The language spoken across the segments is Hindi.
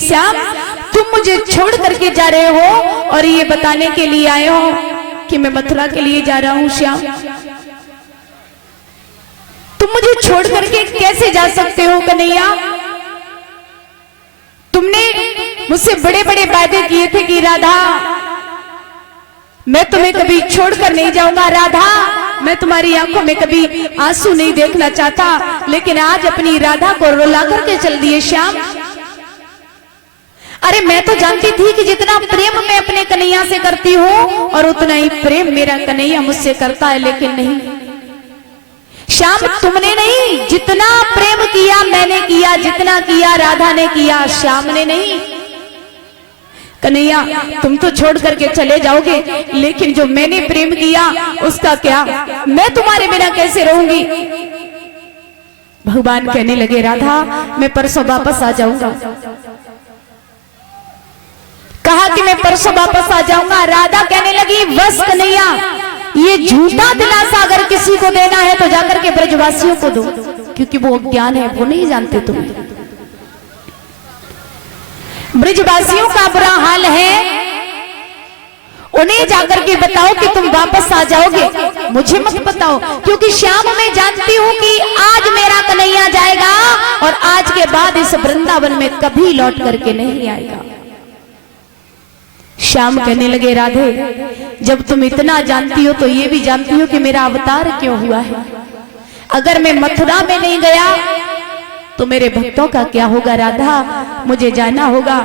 श्याम, तुम मुझे छोड़ करके जा रहे हो और ये बताने के लिए आए हो कि मैं मथुरा के लिए जा रहा हूं। श्याम, तुम मुझे छोड़ करके कैसे जा सकते हो कन्हैया? तुमने मुझसे बड़े बड़े वादे किए थे कि राधा, मैं तुम्हें कभी छोड़कर नहीं जाऊंगा। राधा, मैं तुम्हारी आंखों में कभी आंसू नहीं देखना चाहता, लेकिन आज अपनी राधा को रुला करके चल दिए। श्याम, अरे मैं तो जानती थी कि जितना प्रेम मैं अपने कन्हैया से करती हूँ और उतना ही प्रेम मेरा कन्हैया मुझसे करता है, लेकिन नहीं श्याम, तुमने नहीं, जितना प्रेम किया मैंने किया, जितना किया राधा ने किया, श्याम ने नहीं। कन्हैया, तुम तो छोड़ करके चले जाओगे, लेकिन जो मैंने प्रेम किया उसका क्या? मैं तुम्हारे बिना कैसे रहूंगी? भगवान कहने लगे, राधा मैं परसों वापस आ जाऊंगा। कहा कि मैं परसों वापस आ जाऊंगा। राधा कहने लगी, बस कन्हैया, ये झूठा दिलासा अगर किसी को देना है तो जाकर के ब्रजवासियों को दो, क्योंकि वो अज्ञान है, वो नहीं जानते तुम्हें। ब्रजवासियों का बुरा हाल है, उन्हें जाकर के बताओ कि तुम वापस आ जाओगे, मुझे मत बताओ, क्योंकि श्याम मैं जानती हूं कि आज मेरा कन्हैया जाएगा और आज के बाद इस वृंदावन में कभी लौट करके नहीं आएगा। श्याम कहने लगे, राधे जब तुम इतना जानती हो तो ये भी जानती हो कि मेरा अवतार क्यों हुआ है। अगर मैं मथुरा में नहीं गया तो मेरे भक्तों का क्या होगा? राधा मुझे जाना होगा।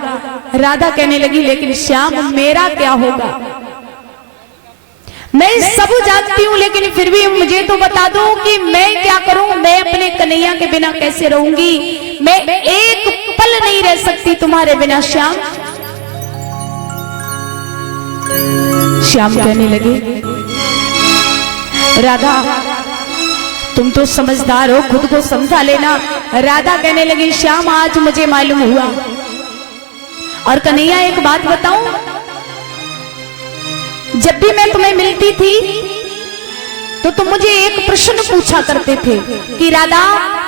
राधा कहने लगी, लेकिन श्याम मेरा क्या होगा? मैं सब जानती हूँ, लेकिन फिर भी मुझे तो बता दो कि मैं क्या करूं? मैं अपने कन्हैया के बिना कैसे रहूंगी? मैं एक पल नहीं रह सकती तुम्हारे बिना। श्याम, श्याम कहने लगे, राधा तुम तो समझदार हो, खुद को समझा लेना। राधा कहने लगी, श्याम आज मुझे मालूम हुआ। और कन्हैया एक बात बताऊं, जब भी मैं तुम्हें मिलती थी तो तुम मुझे एक प्रश्न पूछा करते थे कि राधा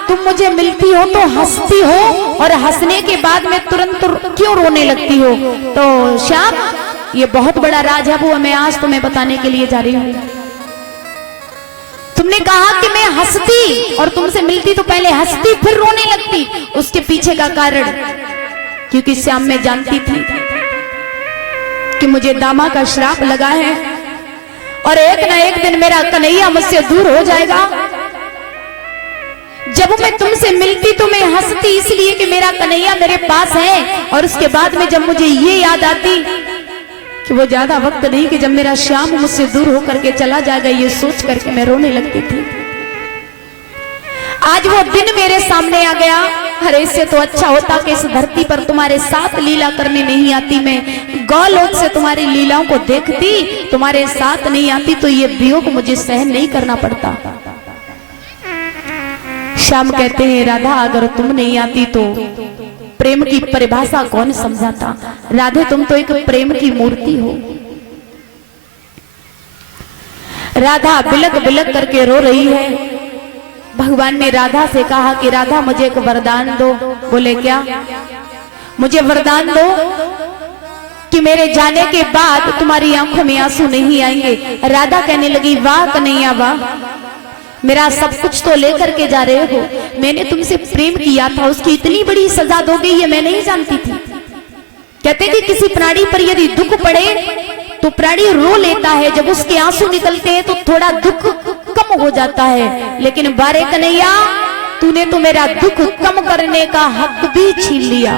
तुम मुझे मिलती हो तो हंसती हो और हंसने के बाद में तुरंत क्यों रोने लगती हो? तो श्याम ये बहुत बड़ा राज है, वो मैं आज तुम्हें बताने के लिए जा रही हूं। तुमने कहा कि मैं हंसती और तुमसे मिलती तो पहले हंसती फिर रोने लगती, उसके पीछे का कारण, क्योंकि श्याम मैं जानती थी कि मुझे दामा का श्राप लगा है और एक ना एक दिन मेरा कन्हैया मुझसे दूर हो जाएगा। जब मैं तुमसे मिलती तो मैं हंसती इसलिए कि मेरा कन्हैया मेरे पास है, और उसके बाद में जब मुझे ये याद आती कि वो ज्यादा वक्त नहीं कि जब मेरा श्याम मुझसे दूर होकर के चला जाएगा, ये सोच करके मैं रोने लगती थी। आज वो दिन मेरे सामने आ गया। अरे इससे तो अच्छा होता कि इस धरती पर तुम्हारे साथ लीला करने नहीं आती, मैं गौलोक से तुम्हारी लीलाओं को देखती, तुम्हारे साथ नहीं आती तो ये वियोग मुझे सहन नहीं करना पड़ता। श्याम कहते हैं, राधा अगर तुम नहीं आती तो प्रेम की परिभाषा कौन समझाता? राधे तुम तो एक प्रेम की मूर्ति हो। राधा बिलक बिलक करके रो रही है। भगवान ने राधा से कहा कि राधा मुझे एक वरदान दो। बोले क्या? मुझे वरदान दो कि मेरे जाने के बाद तुम्हारी आंखों में आंसू नहीं आएंगे। राधा कहने लगी, वाह कन्हैया वाह, मेरा सब कुछ तो लेकर के जा रहे हो। मैंने तुमसे प्रेम किया था, उसकी इतनी बड़ी सजा दोगे ये मैं नहीं जानती थी। कहते कि किसी प्राणी पर यदि दुख पड़े तो प्राणी रो लेता है, जब उसके आंसू निकलते हैं तो थोड़ा दुख कम हो जाता है, लेकिन बारे कन्हैया तूने तो मेरा दुख कम करने का हक भी छीन लिया।